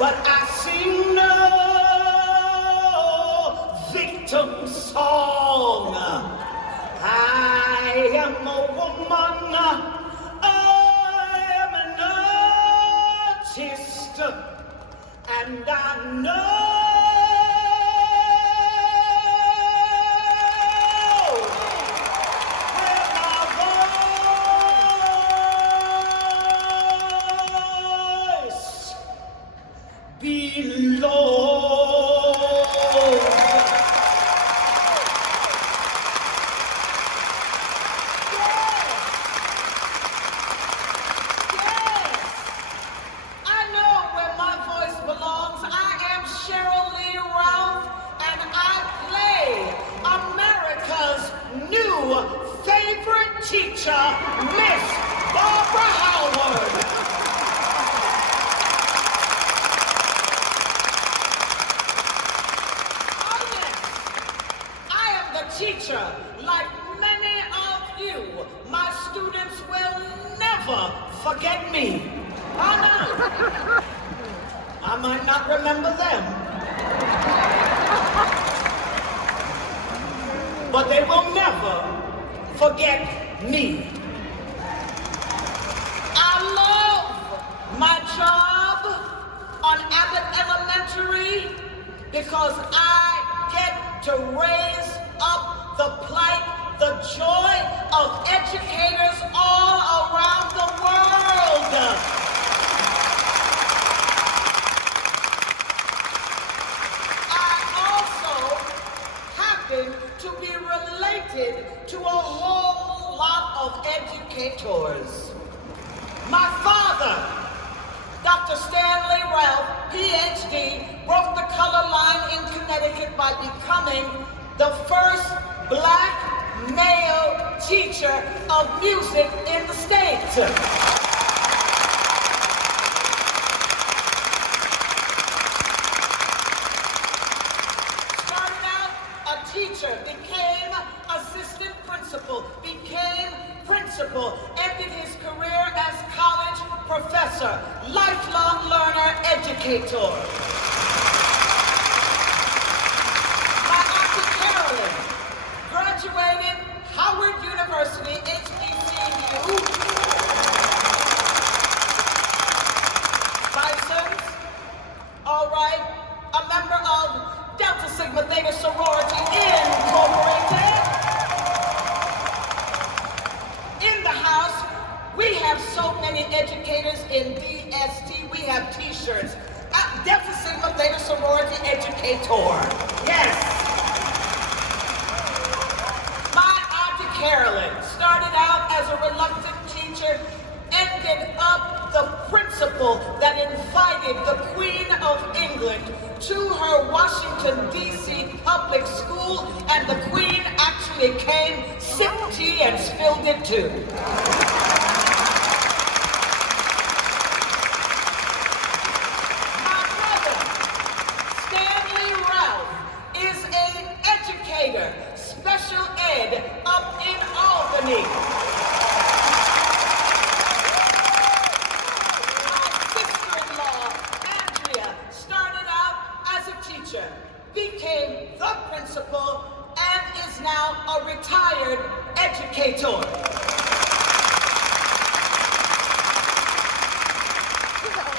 but I sing no victim song. I am a woman, I am an artist, and I know teacher, Miss Barbara Howard. Oh yes, I am the teacher. Like many of you, my students will never forget me. Oh no, I might not remember them, but they will never forget me. I love my job on Abbott Elementary because I get to raise up the plight, the joy of educators all around the world. I also happen to be related to a whole lot of educators. My father, Dr. Stanley Ralph, PhD, broke the color line in Connecticut by becoming the first black male teacher of music in the state. Teacher, became assistant principal, became principal, ended his career as college professor, lifelong learner, educator. My Auntie Carolyn graduated Howard University, HBCU, Bisons, all right, a member of Delta Sigma Theta Sorority Incorporated. In the house, we have so many educators in DST. We have t-shirts. Delta Sigma Theta Sorority Educator. Yes. My Auntie Carolyn started out as a reluctant teacher, ended up the principal that invited the Queen of England to her Washington, D.C. public school, and the Queen actually came, sipped tea, and spilled it too. My brother, Stanley Ralph, is an educator, special ed, up in Albany. Became the principal and is now a retired educator.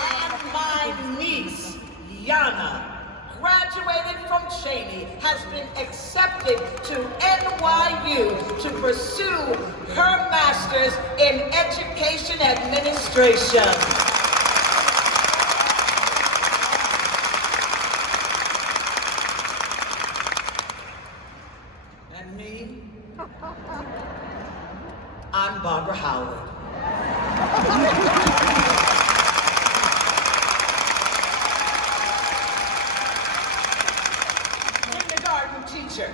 And my niece, Yana, graduated from Cheney, has been accepted to NYU to pursue her master's in education administration. I'm Barbara Howard. Kindergarten teacher.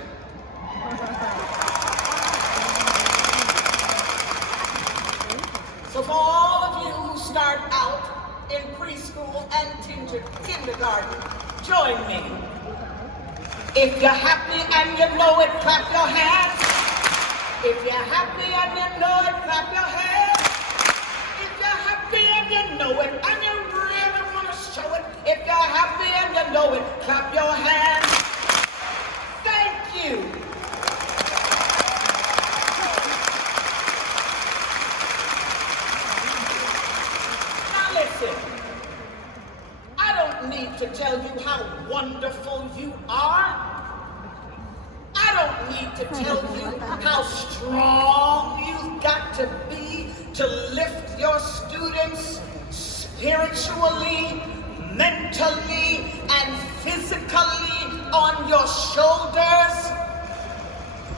So for all of you who start out in preschool and kindergarten, join me. If you're happy and you know it, clap your hands. If you're happy and you know it, clap your hands. If you're happy and you know it, and you really want to show it, if you're know it. Clap your hands. Thank you. Now listen, I don't need to tell you how wonderful you are. I don't need to tell you how strong you've got to be to lift your students spiritually, mentally, and physically on your shoulders.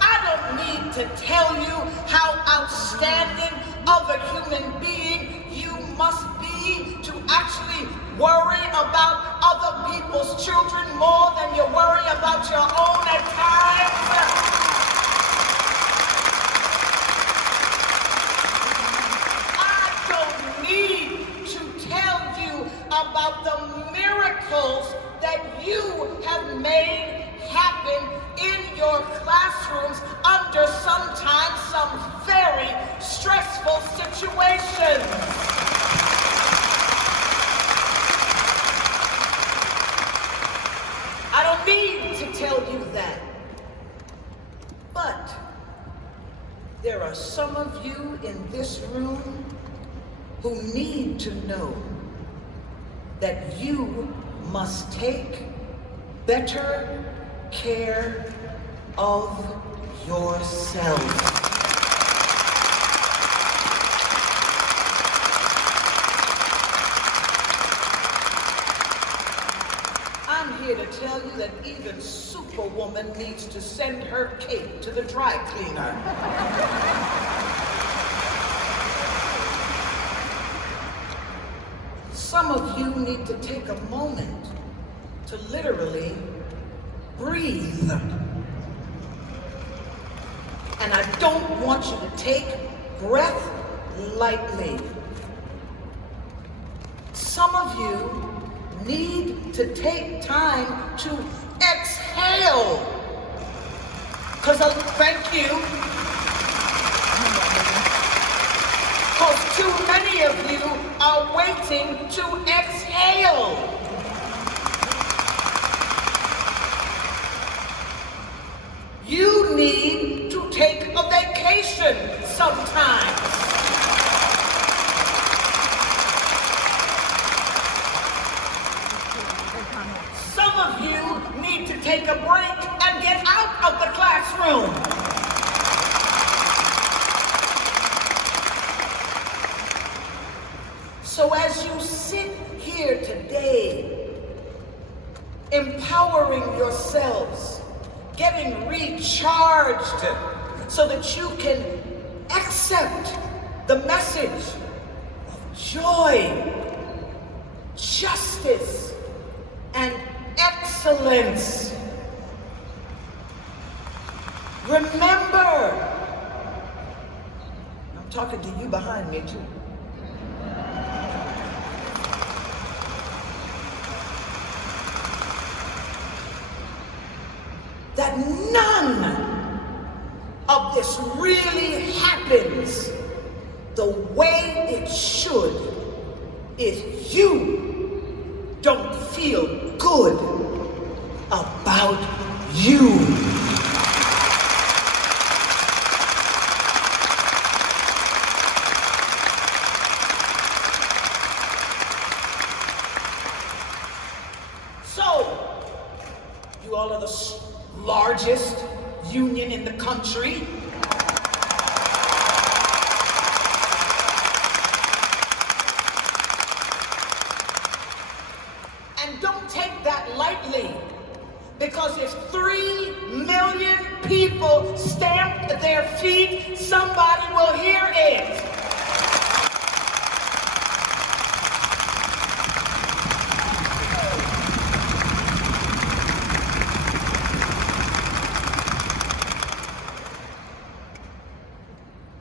I don't need to tell you how outstanding of a human being you must be to actually worry about other people's children more than you worry about your own at times. I don't need to tell you about the miracles that you have made happen in your classrooms under sometimes some very stressful situations. I don't need to tell you that. But there are some of you in this room who need to know that you must take better care of yourself. I'm here to tell you that even Superwoman needs to send her cape to the dry cleaner. Some of you need to take a moment to literally breathe. And I don't want you to take breath lightly. Some of you need to take time to exhale. Because thank you. Because too many of you are waiting to exhale. You need to take a vacation sometimes. Some of you need to take a break and get out of the classroom. So as you sit here today, empowering yourselves, getting recharged so that you can accept the message of joy, justice, and excellence. Remember, I'm talking to you behind me too. That none of this really happens the way it should if you don't feel good about you. So, you all are the largest union in the country. And don't take that lightly, because if 3 million people stamped their feet, somebody will hear it.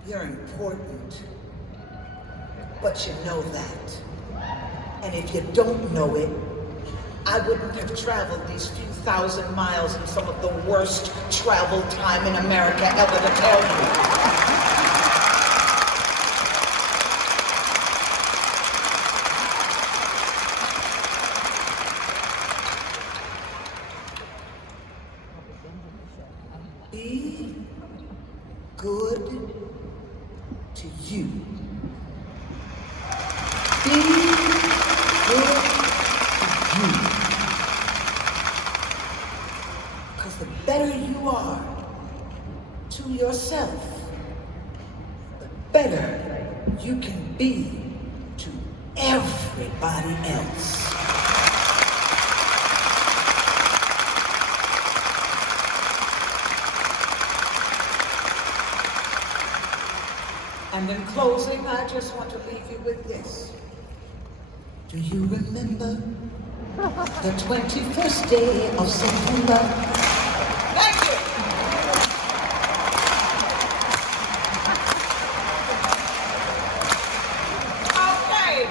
You're important, but you know that. And if you don't know it, I wouldn't have traveled these few thousand miles in some of the worst travel time in America ever to tell you. good to you. Be good to you. Because the better you are to yourself, the better you can be to everybody else. And in closing, I just want to leave you with this. Do you remember the 21st day of September? Thank you. Okay,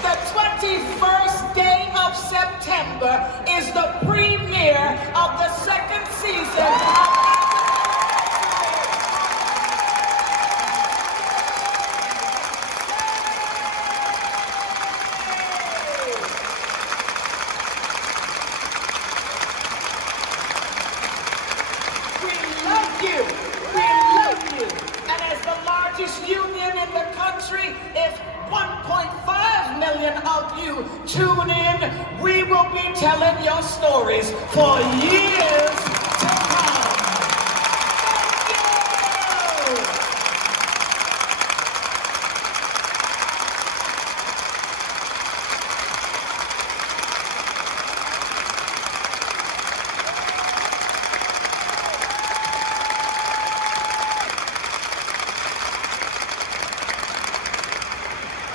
the 21st day of September is the premiere of the second season of union in the country. If 1.5 million of you tune in, we will be telling your stories for years